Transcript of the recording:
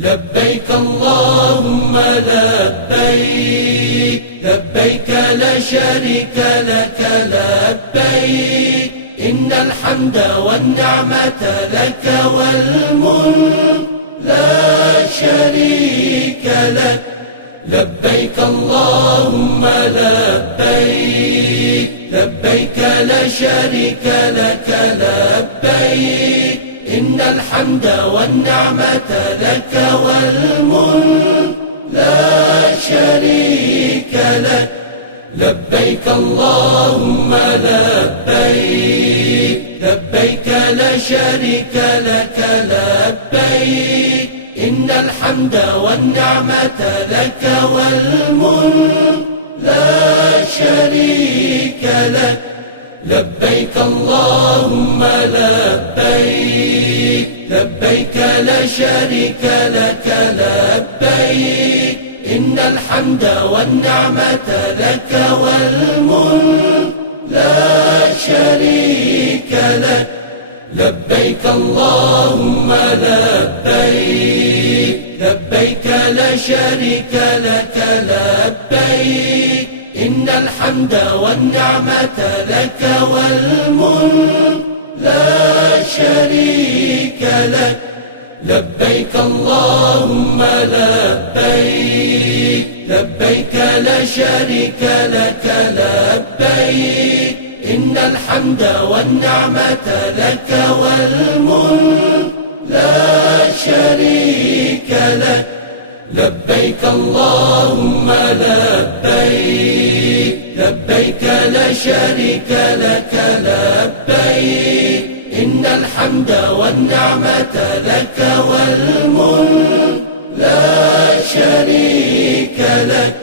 لبيك اللهم لبيك، لبيك لا شريك لك لبيك، إن الحمد والنعمة لك والملك لا شريك لك. لبيك اللهم لبيك، لبيك لا شريك لك لبيك، إن الحمد والنعمة لك والملك لا شريك لك. لبيك اللهم لبيك، لبيك لا شريك لك لبيك، إن الحمد والنعمة لك والملك لا شريك لك. لبيك اللهم لبيك، لبيك لا شريك لك لبيك، إن الحمد والنعمة لك والملك لا شريك لك. لبيك اللهم لبيك، لبيك لا شريك لك لبيك، إن الحمد والنعمة لك والملك لا شريك لك. لبيك اللهم لبيك، لبيك لا شريك لك لبيك، إن الحمد والنعمة لك والملك لا شريك لك. لبيك اللهم لبيك، لبيك لا شريك لك لبيك، إن الحمد والنعمة لك والملك لا شريك لك.